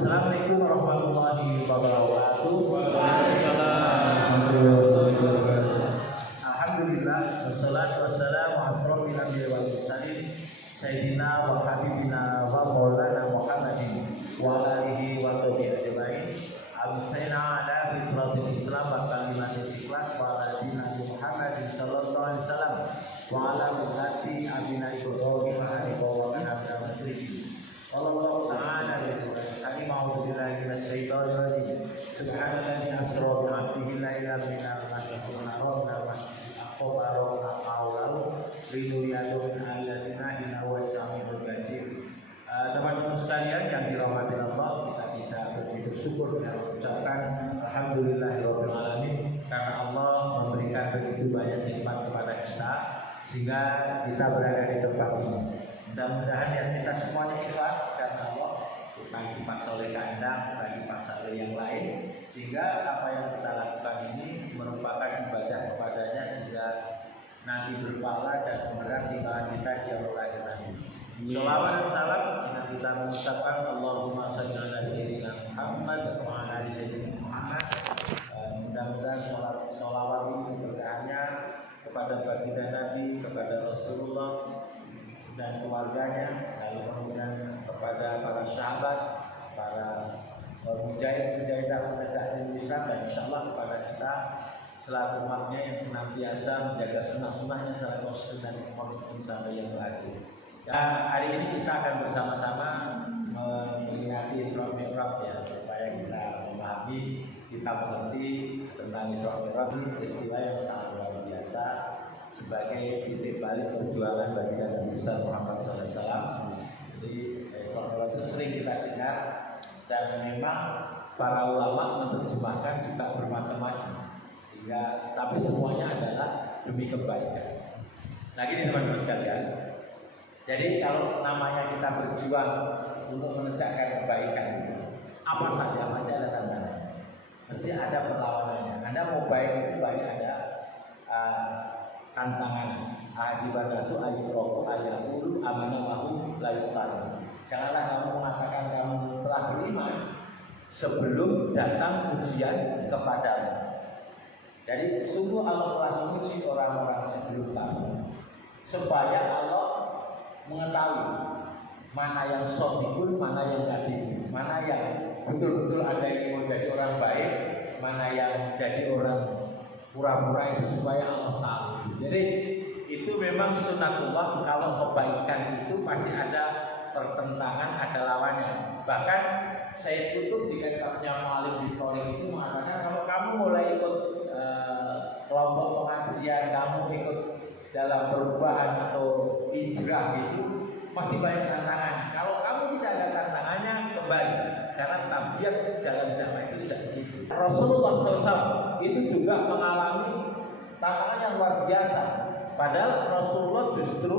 Assalamualaikum warahmatullahi wabarakatuh. Alhamdulillah wassalatu wassalamu ala asyrofil anbiya'i wal mursalin sayyidina wa habibina wa maulana Muhammadin wa alihi wa sahbihi ajmain. Amsayna ala fitratil Islam wa kalimatil ikhlas wa ala dinati Muhammadin sallallahu alaihi wasallam wa ala millati abina Ibrahim hanifa wa min abna musyrikin. Allah Ta'ala Kami ma'udhu billahi minasyaitonir rajim. Subhanalladzi asra bi 'abdihi lailan minal masjidil haram ila masjidil aqsa ma'awalahu linuriyadu min ayatina innahu was-sami'ul basir. Teman-teman sekalian yang dirahmati Allah, kita bisa bersyukur dan mengucapkan alhamdulillahirabbil alamin karena Allah memberikan begitu banyak nikmat kepada kita sehingga kita berada di tempat ini. Mudah-mudahan yang kita semuanya ikhlas karena Allah, bukan dipaksa oleh kehendak, bukan dipaksa oleh yang lain, sehingga apa yang kita lakukan ini merupakan ibadah kepadanya sehingga nanti berpahala dan kemudian timbangan kita di Allah nanti. Shalawat dan salam yang kita mengucapkan Allahumma shalli ala sayyidina Muhammad wa ala ali sayyidina Muhammad. Mudah-mudahan sholawat ini berkahnya kepada baginda Nabi, kepada Rasulullah dan keluarganya, lalu kemudian kepada para sahabat, para mujahid-mujahidah penegak Islam, dan insyaallah kepada kita selaku umatnya yang senantiasa menjaga sunnah-sunnahnya secara konsisten dan komitmen sampai yang terakhir. Dan hari ini kita akan bersama-sama melihat Isra Mi'raj ya, supaya kita memahami, kita mengerti tentang Isra Mi'raj, peristiwa yang sangat luar biasa sebagai titik balik perjuangan bagi Nabi besar Muhammad SAW. Jadi Isra Mi'raj itu sering kita dengar dan memang para ulama menerjemahkan juga bermacam-macam, sehingga tapi semuanya adalah demi kebaikan. Nah gini teman-teman sekalian, jadi kalau namanya kita berjuang untuk menegakkan kebaikan, apa saja pasti ada tantangannya, mesti ada perlawanannya. Anda mau baik itu banyak ada tantangan. Ajibanasu ayyuroku ayyakulu amanamahu layutan. Janganlah kamu mengatakan kamu telah beriman sebelum datang ujian kepadamu. Jadi sungguh Allah telah menguji orang-orang sebelum kamu, supaya Allah mengetahui mana yang shadiqun, mana yang kadhib, mana yang betul-betul ada yang mau jadi orang baik, mana yang jadi orang pura-pura, itu supaya Allah tahu. Jadi itu memang sunatullah, kalau kebaikan itu pasti ada pertentangan, ada lawannya. Bahkan saya tutup di kitabnya Mu'alif di Torik itu mengatakan kalau kamu mulai ikut kelompok pengajian, kamu ikut dalam perubahan atau hijrah itu pasti banyak tantangan. Kalau kamu tidak ada tantangannya, kembali, karena tabiat jalan dakwah itu tidak begitu. Rasulullah SAW itu juga mengalami tantangan yang luar biasa. Padahal Rasulullah justru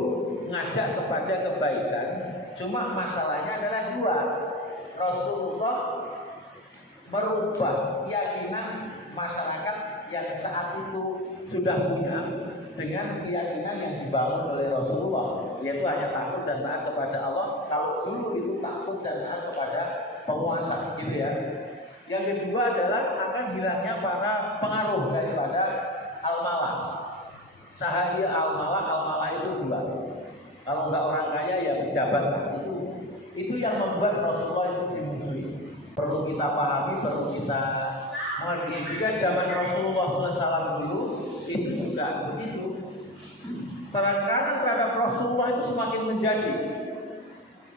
ngajak kepada kebaikan. Cuma masalahnya adalah dua. Rasulullah merubah keyakinan masyarakat yang saat itu sudah punya dengan keyakinan yang dibangun oleh Rasulullah, yaitu hanya takut dan taat kepada Allah. Kalau dulu itu takut dan taat kepada penguasa, gitu ya. Yang kedua adalah akan hilangnya para pengaruh daripada al-malah. Sahaya al-malah itu dua. Kalau enggak orang kaya ya pejabat. Itu yang membuat Rasulullah itu dimusuhi. Perlu kita pahami, perlu kita mengerti. Juga zaman Rasulullah SAW dulu itu juga begitu. Terkadang terhadap Rasulullah itu semakin menjadi.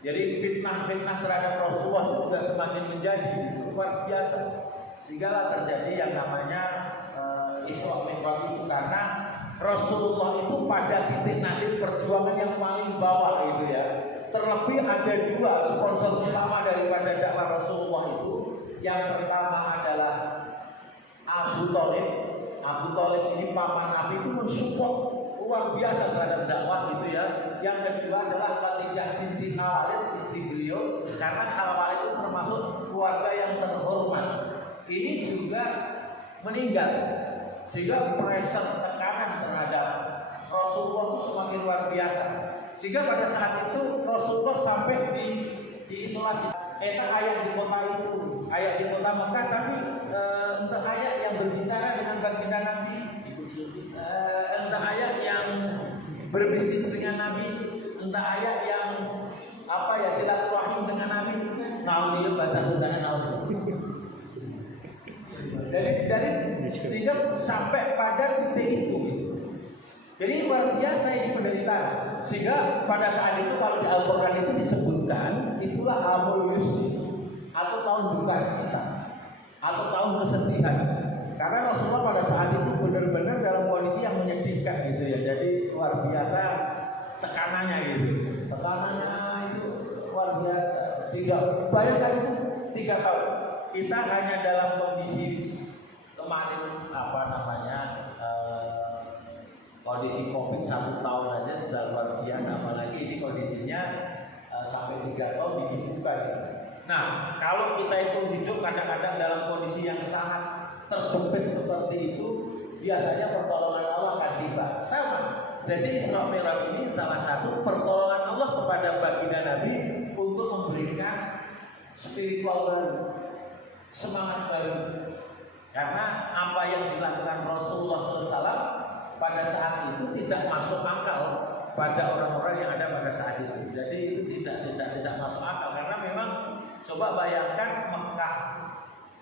Jadi fitnah-fitnah terhadap Rasulullah itu juga semakin menjadi, luar biasa. Sehingga terjadi yang namanya Isra Mi'raj itu karena Rasulullah itu pada titik nanti perjuangan yang paling bawah itu ya. Terlebih ada dua sponsor utama daripada dakwah Rasulullah itu. Yang pertama adalah Abu Thalib. Abu Thalib ini paman Nabi itu mensupport luar biasa terhadap dakwah gitu ya. Yang kedua adalah Khadijah binti Khuwailid, istri beliau, karena Khuwailid itu termasuk keluarga yang terhormat. Ini juga meninggal, sehingga pressure tekanan terhadap Rasulullah itu semakin luar biasa. Sehingga pada saat itu Rasulullah sampai diisolasi. Eta ayat di kota itu kota Mekah, tapi entah ayat yang berbicara dengan baginda Nabi, entah ayat yang berbisnis dengan Nabi, entah ayat yang silaturahim dengan Nabi. Nabi bahasa Sundanya Nabi. Dari sehingga sampai pada titik itu. Jadi luar biasa ini penderitaan. Sehingga pada saat itu kalau di Al-Quran itu disebutkan itulah Amul Yusri atau tahun duka cita atau tahun kesedihan. Karena Rasulullah pada saat itu benar-benar dalam kondisi yang menyedihkan gitu ya. Jadi luar biasa tekanannya gitu. Tekanannya itu luar biasa. Tidak bayangkan 3 tahun. Kita hanya dalam kondisi kemarin kondisi COVID 1 tahun aja sudah luar biasa, apalagi ini kondisinya sampai 3 tahun dibuka. Nah, kalau kita itu hidup kadang-kadang dalam kondisi yang sangat terjepit seperti itu, biasanya pertolongan Allah akan tiba. Sama. Jadi Isra Mi'raj ini salah satu pertolongan Allah kepada baginda Nabi untuk memberikan spiritual baru, semangat baru. Karena apa yang dilakukan Rasulullah SAW pada saat itu tidak masuk akal pada orang-orang yang ada pada saat itu. Jadi itu tidak masuk akal karena memang coba bayangkan Mekah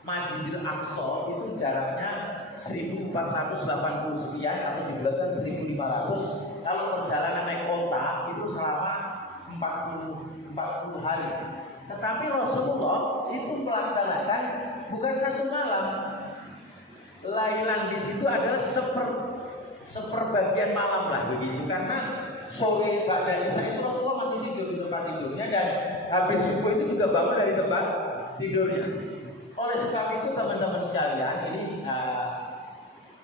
Masjidil Aqsa itu jaraknya 1480 sekian atau dibilang 1500. Kalau perjalanan naik kota itu selama 40 hari. Tetapi Rasulullah itu melaksanakan bukan 1 malam. Lailan di situ adalah seperbagian malam lah begitu, karena sore pada Isya itu Rasulullah masih tidur di tempat tidurnya dan habis subuh itu juga bangun dari tempat tidurnya. Oleh sebab itu teman-teman sekalian, ini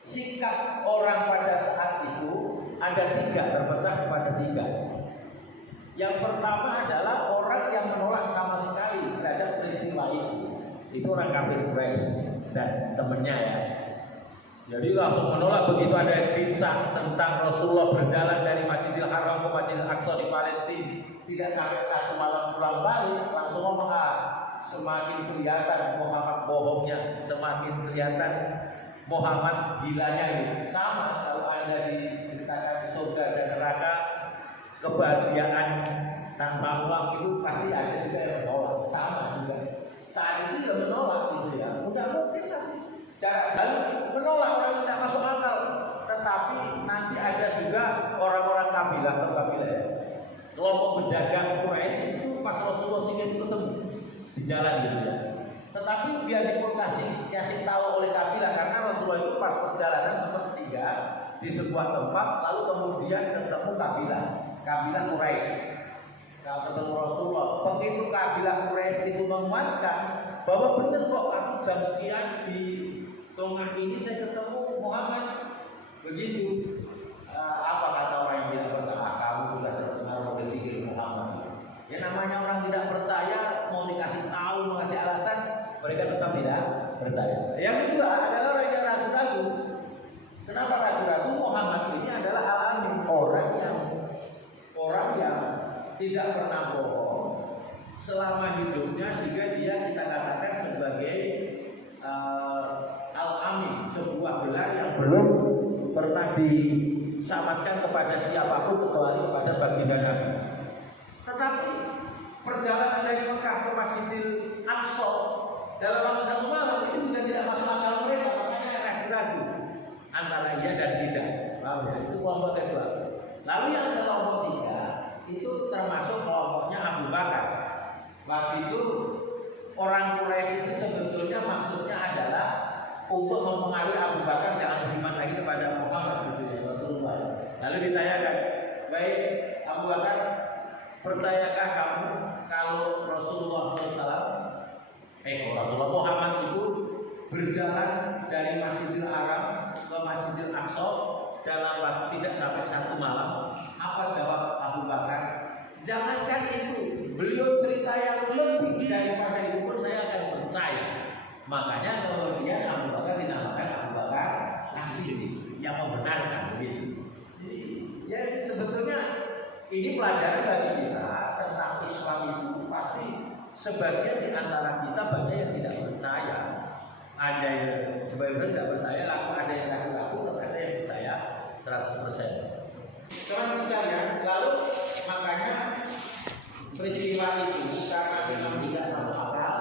sikap orang pada saat itu ada 3, terpecah kepada 3. Yang pertama adalah orang yang menolak sama sekali terhadap peristiwa itu. Itu orang kafir Quraisy dan temannya ya. Jadi langsung menolak begitu ada kisah tentang Rasulullah berjalan dari Masjidil Haram ke Masjidil Aqsa di Palestina. Tidak sampai 1 malam pulang balik, langsung ngomong semakin kelihatan Muhammad bohongnya, semakin kelihatan Muhammad gilanya gitu. Sama kalau Anda diceritakan surga dan neraka, kebahagiaan tanpa uang itu pasti ada juga yang menolak. Sama juga. Saat itu juga menolak gitu ya. Udah mungkin nanti cara menolak orang tidak masuk akal. Tetapi nanti ada juga orang-orang kabilah ya. Kelompok pedagang Quraisy itu pas Rasulullah singgah ketemu di jalan gitu ya. Tetapi dia dikasih tahu oleh kabilah karena Rasulullah itu pas perjalanan sepertiga di sebuah tempat lalu kemudian ketemu kabilah Quraisy. Kalau ketemu Rasulullah, begitu kabilah Quraisy itu menguatkan bahwa benar kok aku jam sekian di tengah ini saya ketemu Muhammad. Begitu. Apa kata orang yang tidak percaya? Kamu sudah terkenal model sihir Muhammad. Ya namanya orang tidak percaya, mau dikasih tahu, mau kasih alasan, mereka tetap tidak percaya. Yang kedua adalah orang yang ragu-ragu. Kenapa ragu-ragu? Muhammad ini adalah al-amin, orang yang tidak pernah bohong selama hidupnya, sehingga dia kita katakan sebagai al-amin, sebuah gelar yang belum pernah disamatkan kepada siapapun kecuali kepada baginda Nabi. Tetapi perjalanan dari Mekah ke Masjidil Aqsa dalam waktu 1 malam itu juga tidak masuk akal mereka, makanya ragu-ragu antara iya dan tidak. Paham ya? Itu kelompok kedua. Lalu yang kelompok 3 itu termasuk kelompoknya Abu Bakar. Waktu itu orang Quraisy itu sebetulnya maksudnya adalah untuk mempengaruhi Abu Bakar jangan beriman lagi kepada Muhammad gitu ya, Rasulullah. Lalu ditanyakan, baik Abu Bakar, percayakah kamu kalau Rasulullah Muhammad itu berjalan dari Masjidil Haram ke Masjidil Aqsa dalam waktu tidak sampai 1 malam? Apa jawab Abu Bakar? Jangankan itu, beliau cerita yang lebih daripada itu pun saya akan percaya. Makanya kemudian Abu Bakar dinamakan Abu Bakar As-Siddiq, yang membenarkan begitu. Jadi sebetulnya ini pelajaran bagi kita tentang Islam itu pasti sebagian di antara kita banyak yang tidak percaya Ada yang sebagian tidak percaya, lalu ada yang ragu-ragu, lalu ada yang percaya 100%. Teman-teman sekalian, lalu makanya peristiwa itu karena memang tidak masuk akal,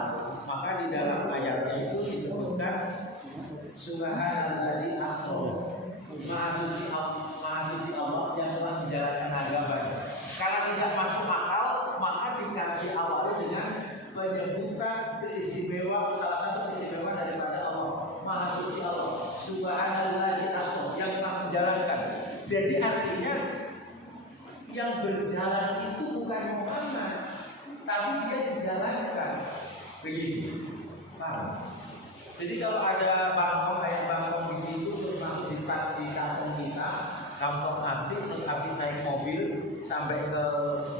maka di dalam ayatnya itu disebutkan Subhanalladzi asra, Maha suci Allah yang telah menjalankan agamanya. Karena tidak masuk akal, maka dikasih awalnya dengan menyebutkan keistimewaan, salah satu keistimewaan daripada Allah, Maha suci Allah, Subhanalladzi asra, yang telah menjalankan. Jadi artinya yang berjalan itu bukan Muhammad, tapi dia dijalankan. Begitu. Paham? Jadi kalau ada bangkong kayak bangkong di situ, terus masuk di kantong kita, kantong api, terus api naik mobil sampai ke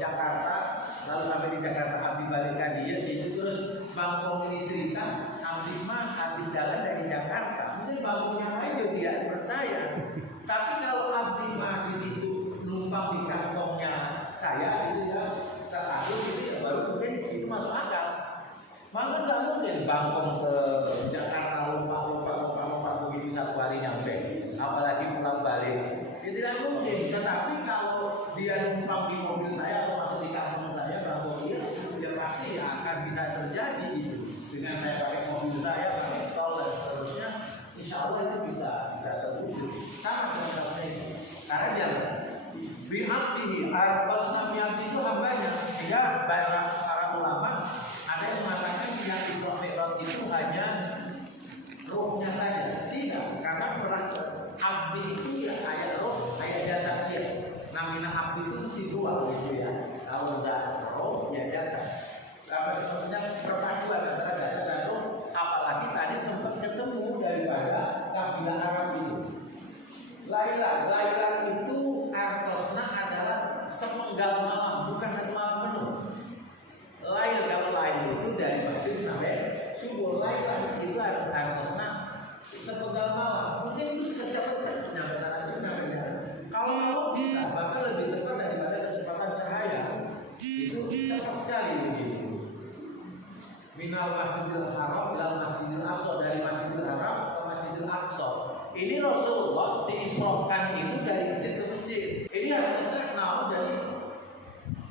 Jakarta, lalu sampai di Jakarta api balikkan dia, itu terus bangkong ini cerita, api mah habis jalan dari Jakarta. Mungkin bangkongnya lain juga tidak percaya. Tapi kalau api mah itu numpang di kantongnya saya, itu ya terlalu itu baru mungkin itu masuk akal. Maka nggak mungkin bangkong ke Jakarta lompat begitu satu hari nyampe, apalagi pulang balik. Ya tidak mungkin. Tetapi kalau dia numpang di mobil saya atau masuk di kantong saya, bangkong dia, ya pasti akan bisa terjadi itu. Dengan saya pakai mobil saya, pakai tol dan seterusnya, insya Allah itu bisa terwujud. Sama sebenarnya itu. Karena dia bi'abdihi, arqasna bi'abdi itu hambanya. Sehingga para ulama ada yang mengatakan yang Isra Mi'raj itu hanya rohnya saja. Tidak, karena abdi itu ya kayak roh, kayak jasad dia. Namanya abdi itu mesti dua gitu ya. Kalau udah roh ya jasad. Sebenarnya perpaduan antara jasad dan roh. Apalagi tadi sempat ketemu daripada kabilah Arab itu. Laila itu artosna adalah sepenggal malam, bukan satu malam penuh. Lail kalau lail itu dari maghrib sampai subuh. Laila itu artosna sepenggal malam. Mungkin itu cepat nyampe sana juga. Kalau bisa, bahkan lebih cepat daripada kecepatan cahaya. Itu cepat sekali begitu. Minal Masjidil Haram ila Masjidil Aqsa, dari Masjidil Haram ke Masjidil Aqsa. Ini Rasulullah diisrokan itu dari masjid ke masjid. Ini harusnya kenal dari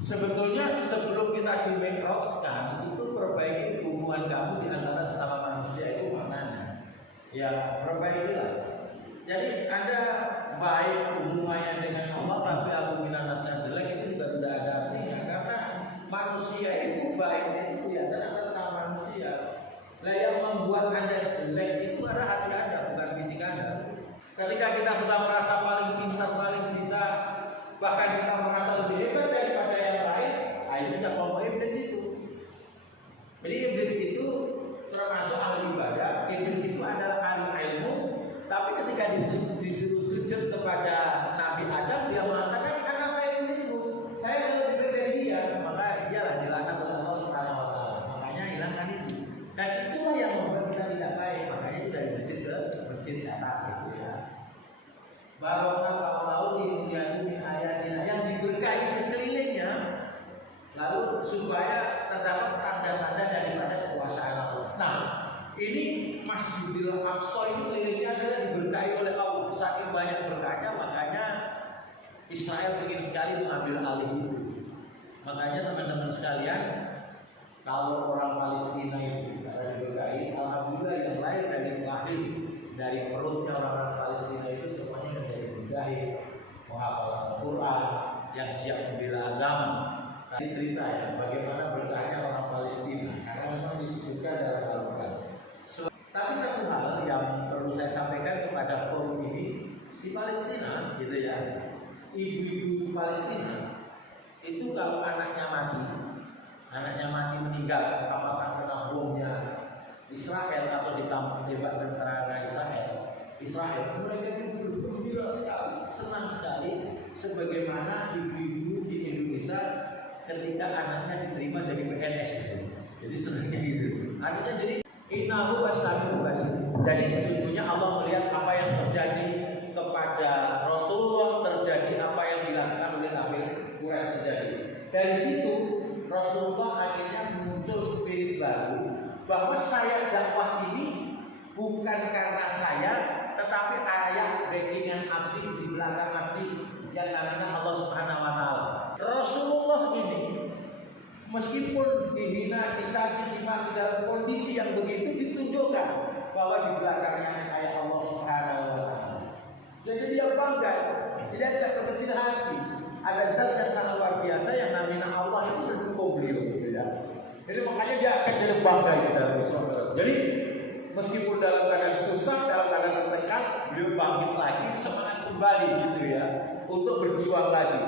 sebetulnya sebelum kita di-mi'rajkan itu perbaiki hubungan kamu di antara sesama manusia itu maknanya. Ya perbaikilah. Jadi ada baik hubungannya dengan Allah, tapi hubungan nasnya jelek itu juga tidak ada artinya. Karena manusia itu baiknya itu ya dan sama manusia. Nah yang membuat Anda jelek itu ada hati Anda, bukan fisik Anda. Ketika kita sudah merasa paling pintar, paling bisa, bahkan kita merasa lebih hebat daripada yang lain, akhirnya kelompok iblis itu. Jadi iblis itu termasuk ahli ibadah, iblis itu adalah ahli ilmu, tapi ketika disuruh sujud kepada Nabi Adam, dia mengatakan karena saya ilmu, saya lebih baik dari dia, maka dia lah dilaknat oleh Allah Subhanahu wa taala. Makanya hilangkan itu. Dan itulah yang membuat kita tidak baik. Makanya itu dari masjid ke masjid datang gitu ya. Barokah kaulahu limuliatu min ayatina, yang diberkahi sekelilingnya, lalu supaya terdapat tanda-tanda daripada kekuasaan Allah. Nah, ini Masjidil Aqsa itu kelilingnya adalah diberkahi oleh Allah. Saking banyak berkahnya, makanya Israel ingin sekali mengambil alih itu. Makanya teman-teman sekalian, kalau orang Palestina itu karena diberkahi, alhamdulillah yang lahir dari perutnya orang Palestina itu semuanya menjadi berkahi, menghafal Al-Quran, yang siap membela agama. Tadi cerita ya, bagaimana berkahnya orang Palestina, karena memang disebutkan dalam Al-Quran. Tapi satu hal yang perlu saya sampaikan kepada forum ini, di Palestina, gitu ya, ibu-ibu Palestina itu kalau anaknya mati meninggal, apakah kena bomnya Israel atau ditembak tentara Israel, mereka itu bergembira sekali, senang sekali, sebagaimana ibu-ibu di Indonesia ketika anaknya diterima jadi PNS gitu. Jadi senangnya gitu. Artinya jadi innahu wasami'u basir. Jadi sesungguhnya Allah melihat apa yang terjadi kepada Rasulullah, terjadi apa yang dilakukan oleh kafir Quraisy terjadi. Dari situ Rasulullah akhirnya muncul spirit baru bahwa saya dakwah ini bukan karena saya, tetapi ayah backingan abdi di belakang abdi yang namanya Allah Subhanahu wa taala. Rasulullah ini meskipun dihina, dicaci maki dalam kondisi yang begitu, ditunjukkan bahwa di belakangnya ayah Allah Subhanahu wa taala. Jadi dia bangga, dia tidak berkecil hati. Ada zat yang sangat luar biasa yang namanya Allah itu mendukung beliau, gitu ya. Jadi makanya dia akan jadi bangga kita, saudara. Jadi meskipun dalam keadaan susah, dalam keadaan tertekan, beliau bangkit lagi, semangat kembali, gitu ya, untuk berjuang lagi.